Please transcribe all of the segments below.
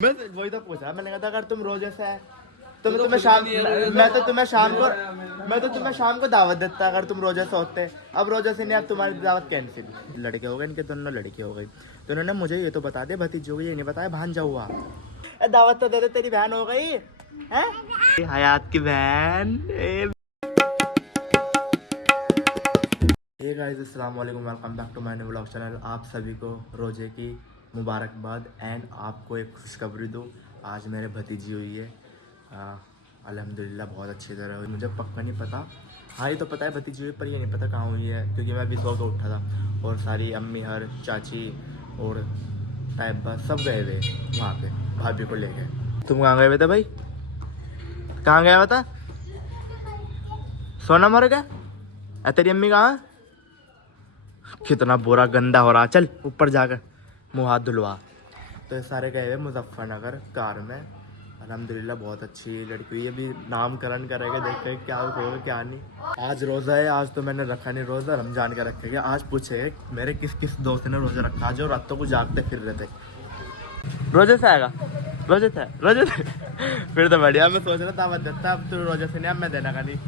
मैं वही तो पूछा, मैंने कहा था अगर तुम रोजे से है तो मैं तुम्हें शाम मैं तो तुम्हें शाम को दावत देता अगर तुम रोजे से होते। अब रोजे से नहीं, अब तुम्हारी दावत कैंसिल। लड़के हो गए, इनके दोनों लड़की हो गई। तो उन्होंने मुझे ये तो बता दिया भतीजी हो गई, ये नहीं बताया भांजा हुआ। दावत तो दे दे, तेरी बहन हो गई है, हयात की बहन। हे गाइस, अस्सलाम वालेकुम, welcome back to my new vlog channel. आप सभी को रोजे की मुबारकबाद। एंड आपको एक खुशखबरी दूँ, आज मेरे भतीजी हुई है अल्हम्दुलिल्लाह, बहुत अच्छी तरह हुई। मुझे पक्का नहीं पता, हाँ ये तो पता है भतीजी हुई, पर ये नहीं पता कहाँ हुई है, क्योंकि मैं अभी सो के उठा था और सारी अम्मी हर चाची और ताइबा सब गए हुए वहाँ पे भाभी को ले गए। तुम कहाँ गए हुए थे भाई? कहाँ गया हुआ था? सोना मर गया? तेरी अम्मी कहाँ? कितना बुरा गंदा हो रहा, चल ऊपर जाकर मुँह हाथ धुलवा। तो ये सारे गए हुए मुजफ्फरनगर कार में। अल्हम्दुलिल्लाह बहुत अच्छी लड़की हुई। अभी नामकरण करेंगे, देखते हैं क्या होगा क्या नहीं। आज रोज़ा है, आज तो मैंने रखा नहीं रोज़ा, रमज़ान का रखेंगे। आज पूछे मेरे किस किस दोस्त ने रोज़ा रखा जो रातों को जागते फिर रहे थे। रोजे से आएगा? रोजे से फिर तो बढ़िया। मैं सोच रहा था दावत देता, अब तो रोजे से नहीं, अब मैं देना का नहीं।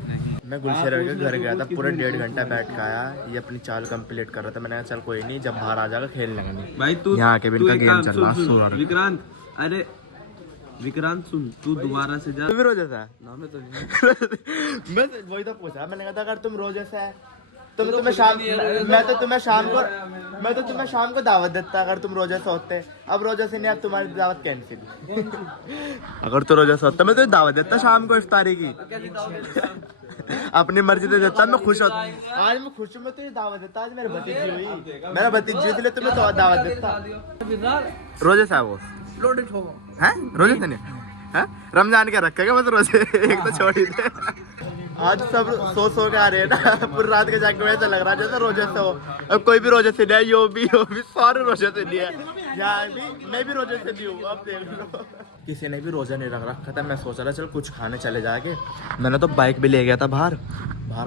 मैं गुलशेर के घर गया था, पूरे 1.5 घंटा बैठ के आया। ये अपनी चाल कंप्लीट कर रहा था। मैंने कहा चल कोई नहीं, जब बाहर आ जाएगा खेल लेंगे। नहीं भाई, तू यहाँ के भी इनका गेम चल रहा। विक्रांत, अरे विक्रांत सुन, तू दोबारा से जा। तू भी रोजे से है? ना मैं तो नहीं। मैं वही तो पूछा, मैंने कहा था अगर तुम रोजे से है तो मैं तो तुम्हें शाम को दावत देता अगर तुम रोजे से होते। अब रोजे से नहीं, अब तुम्हारी दावत कैंसिल। अगर तू रोजे से होता मैं तो दावत देता शाम को इफ्तारी की। अपनी मर्जी से देता, मैं खुश होता। आज मैं खुश हूँ, मैं तुझे दावत देता। आज मेरे भतीजी हुई, मेरा भतीजी इसलिए तुम्हें तो दावत देता। रोजे से है वो? हैं रोजे से नहीं है, रमजान के रखेगा बस रोजे, एक तो छोड़ ही दे। आज सब सो के आ रहे हैं ना, पूरी रात के जाके वैसे लग रहा है जैसे रोजे से हो। अब कोई भी रोजे से नहीं है, यो भी सारे रोजे से नहीं है। यहाँ भी मैं भी रोजे से नहीं हूँ, अब देख लो। किसी ने भी रोजा नहीं रख रखा था। मैं सोच रहा चल कुछ खाने चले जाके। मैंने तो बाइक भी ले गया था बाहर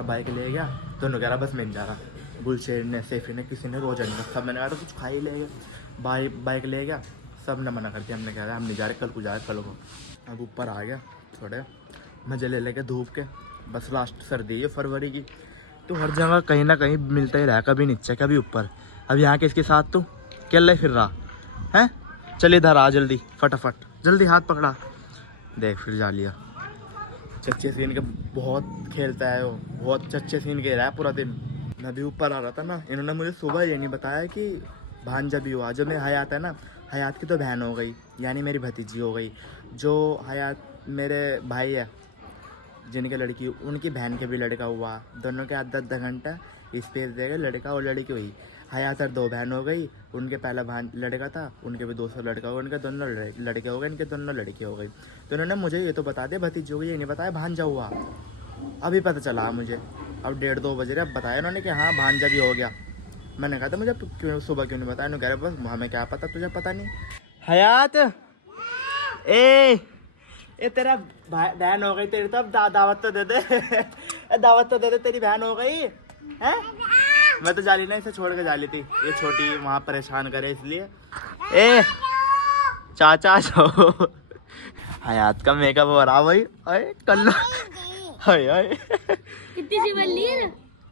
बाइक ले गया। दोनों कह रहा बस मिल जा रहा। गुलशेर ने, सैफी ने, किसी ने रोजा नहीं रखा। मैंने कहा तो कुछ खा ही ले गया, बाइक ले गया। सब ने मना कर दिया, हमने कहा हम नहीं जा रहे, कल को जा रहे, कल को। अब ऊपर आ गया, थोड़े मजे ले लेके धूप के। बस लास्ट सर्दी है फरवरी की, तो हर जगह कहीं ना कहीं मिलता ही रहा, कभी नीचे कभी ऊपर। अब यहाँ किसके साथ तू अकेला फिर रहा है? चल इधर आ जल्दी, फटाफट जल्दी हाथ पकड़ा। देख फिर जा लिया। चच्चे सीन के बहुत खेलता है वो, बहुत चच्चे सीन खेल रहा है पूरा दिन। मैं भी ऊपर आ रहा था ना, इन्होंने मुझे सुबह ये नहीं बताया कि भांजा भी हुआ। जो मेरी हयात है ना, हयात की तो बहन हो गई, यानी मेरी भतीजी हो गई। जो हयात मेरे भाई है जिनके लड़की, उनकी बहन के भी लड़का हुआ। दोनों के 10-10 घंटा स्पेस देगा, लड़का और लड़की हुई। हयात और 2 बहन हो गई, उनके पहला लड़का था, उनके भी 200 लड़का हुआ, उनके दोनों लड़के हो गए, इनके दोनों लड़की हो गई। तो उन्होंने मुझे ये तो बता दिया भतीजी हो गई, ये नहीं बताया भांजा हुआ। अभी पता चला मुझे, अब 1:30-2 बज रहे। अब बताया उन्होंने कि हाँ भांजा भी हो गया। मैंने कहा था मुझे क्यों सुबह क्यों नहीं बताया? उन्होंने कह रहे बस हमें क्या पता, तुझे पता नहीं। हयात ए तेरा बहन हो गई तेरी, तो अब दावत तो दे दे। दावत तो दे दे, तेरी बहन हो गई है। मैं तो जाली ना, इसे छोड़ के जाली थी, ये छोटी वहाँ परेशान करे इसलिए। ए चाचा जाओ। हयात का मेकअप हो रहा भाई, अरे कल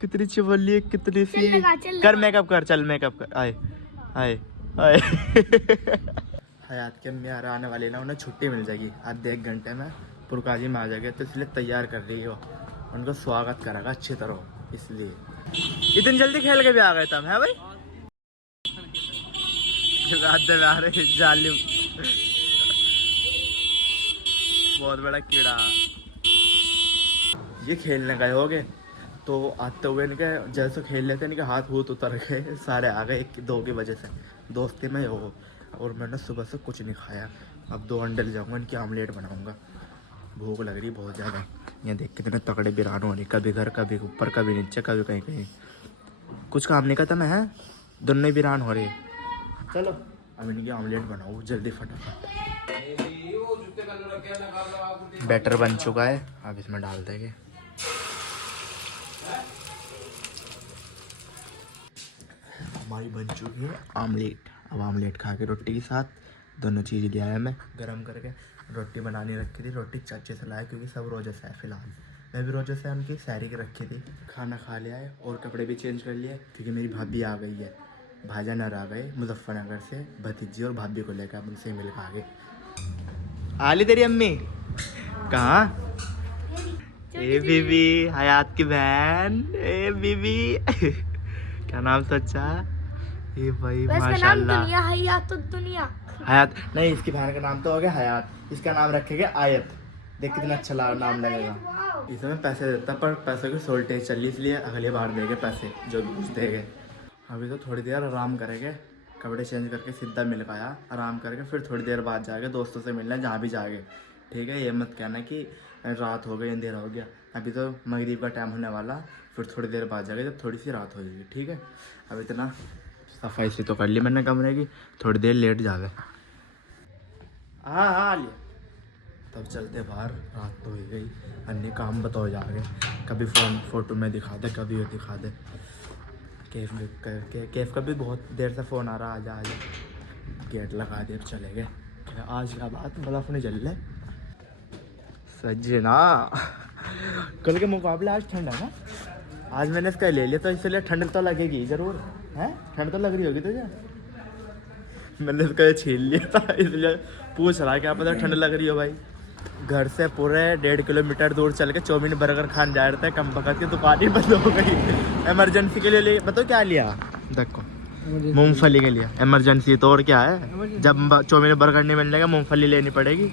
कितनी चिवल्ली है, कितनी सी। कर मेकअप कर, चल मेकअप कर। आए आए आए। हयात के अम्मी आने वाली ना, उन्हें छुट्टी मिल जाएगी आधे 1 घंटे में, पुरकाजी में आ जाएगी। तो इसलिए तैयार कर रही हो, उनको स्वागत करेगा अच्छी तरह। इसलिए इतनी जल्दी खेल के भी आ गए तुम, है भाई? आधे में आ रहे जालिम, बहुत बड़ा कीड़ा। ये खेलने गए होगे तो आते हुए इनके जैसे खेल लेते, इनके हाथ हूथ उतर गए, सारे आ गए 1-2 की वजह से। दोस्ती में हो। और मैंने सुबह से कुछ नहीं खाया। अब 2 अंडे ले जाऊँगा, इनकी आमलेट बनाऊँगा। भूख लग रही बहुत ज़्यादा। ये देख कितने तगड़े बिरान हो रही, कभी घर कभी ऊपर कभी नीचे कभी कहीं कहीं। कुछ काम नहीं करता मैं, है दोनों ही बिरान हो रही है। चलो अब इनकी आमलेट बनाओ जल्दी फटाफट। बैटर बन चुका है, अब इसमें डाल देंगे। हमारी बन चुकी है आमलेट। अब आमलेट खा के रोटी के साथ दोनों चीज़ ले आया मैं गरम करके। रोटी बनानी रखी थी, रोटी चाचे से लाया क्योंकि सब रोज़े से है फिलहाल। मैं भी रोज़े से उनकी सैरी की रखी थी। खाना खा लिया है और कपड़े भी चेंज कर लिए क्योंकि मेरी भाभी आ गई है। भाईजान आ गए मुजफ्फरनगर से, भतीजी और भाभी को लेकर, उनसे मिल कर आ गए। आली तेरी अम्मी कहाँ? ए बीबी, हयात की बहन, ए बीबी क्या नाम सोचा? ये भाई माशाल्लाह। दुनिया हयात तो दुनिया हयात नहीं, इसकी बहन का नाम तो हो गया हयात, इसका नाम रखेंगे आयत। देख कितना अच्छा नाम लगेगा। इसमें पैसे देता पर पैसों की शॉर्टेज चल रही, इसलिए अगली बार देंगे पैसे जो भी कुछ देंगे। अभी तो थोड़ी देर आराम करेंगे, कपड़े चेंज करके सीधा मिल पाया, आराम करके फिर थोड़ी देर बाद जाएंगे दोस्तों से मिलने जहाँ भी जाएंगे। ठीक है, ये मत कहना कि रात हो गई अंधेरा हो गया। अभी तो मगरिब का टाइम होने वाला, फिर थोड़ी देर बाद जाएंगे जब थोड़ी सी रात हो जाएगी। ठीक है, अब इतना सफाई से तो कर ली मैंने कमरे की, थोड़ी देर लेट जावे। हाँ लिया, तब चलते बाहर। रात तो हो गई, अन्य काम बताओ जाके। कभी फोटो में दिखा दे, कभी वो दिखा दे। केफ का भी बहुत देर से फ़ोन आ रहा, आजा आजा। गेट लगा दे, चले गए। आज का बात बर्फ नहीं जल रहे सजना। कल के मुकाबले आज ठंड है ना। आज मैंने इसका ले लिया तो इसलिए ठंड तो लगेगी ज़रूर है। ठंड तो लग रही होगी तुझे। मैंने इसका छीन लिया था इसलिए पूछ रहा है क्या पता ठंड लग रही हो भाई। घर से पूरे 1.5 किलोमीटर दूर चल के चाउमीन बर्गर खान जा रहे थे, कम वक्त की दुकान ही बंद हो गई। इमरजेंसी के लिए बताओ क्या लिया? देखो मूंगफली के लिए इमरजेंसी तो और क्या है, जब चाउमीन बर्गर नहीं मिलने का मूंगफली लेनी पड़ेगी।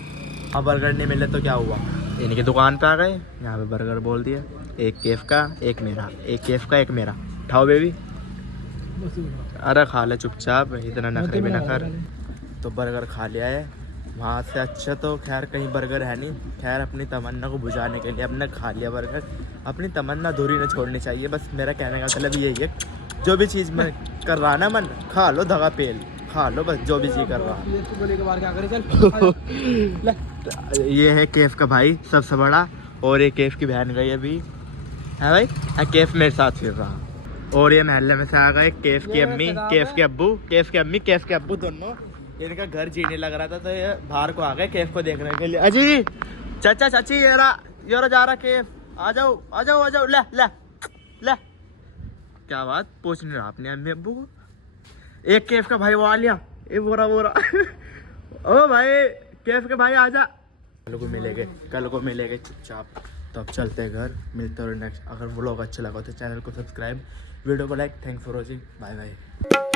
अब बर्गर नहीं मिले तो क्या हुआ, इनकी दुकान पे आ गए, यहाँ पे बर्गर बोल दिया। एक केफ का एक मेरा, एक केफ का एक मेरा। उठाओ बेबी। अरे खा ले चुपचाप, इतना नखरे भी ना कर। तो बर्गर खा लिया है। वहाँ से अच्छा तो खैर कहीं बर्गर है नहीं। खैर अपनी तमन्ना को बुझाने के लिए हमने खा लिया बर्गर। अपनी तमन्ना अधूरी न छोड़नी चाहिए, बस मेरा कहने का मतलब यही है। जो भी चीज़ में कर रहा ना मन, खा लो धगा पेल, खा लो बस जो भी चीज़ कर रहा। ये है केफ का भाई सबसे बड़ा, और ये केफ की बहन गई अभी है भाई। केफ मेरे साथ फिर रहा। और ये महल्ले में से आ गए केफ की अम्मी, केफ के अब्बू, केफ के अम्मी, केफ के अब्बू दोनों। इनका घर जीने लग रहा था तो ये बाहर को आ गए केफ को देखने के लिए। अजी चाचा चाची ये रहा जा रहा केफ, आ जाओ आ जाओ आ जाओ। ले ले ले, क्या बात पूछ नहीं रहा अपने अम्मी अब्बू को। एक केफ का भाई वो आ लिया, ये बोरा ओ भाई केफ के भाई आ जा। कल को मिलेंगे चुपचाप। तो अब चलते हैं घर, मिलते हैं नेक्स्ट। अगर व्लॉग अच्छा लगा तो चैनल को सब्सक्राइब, वीडियो को like. Thanks for watching, bye bye.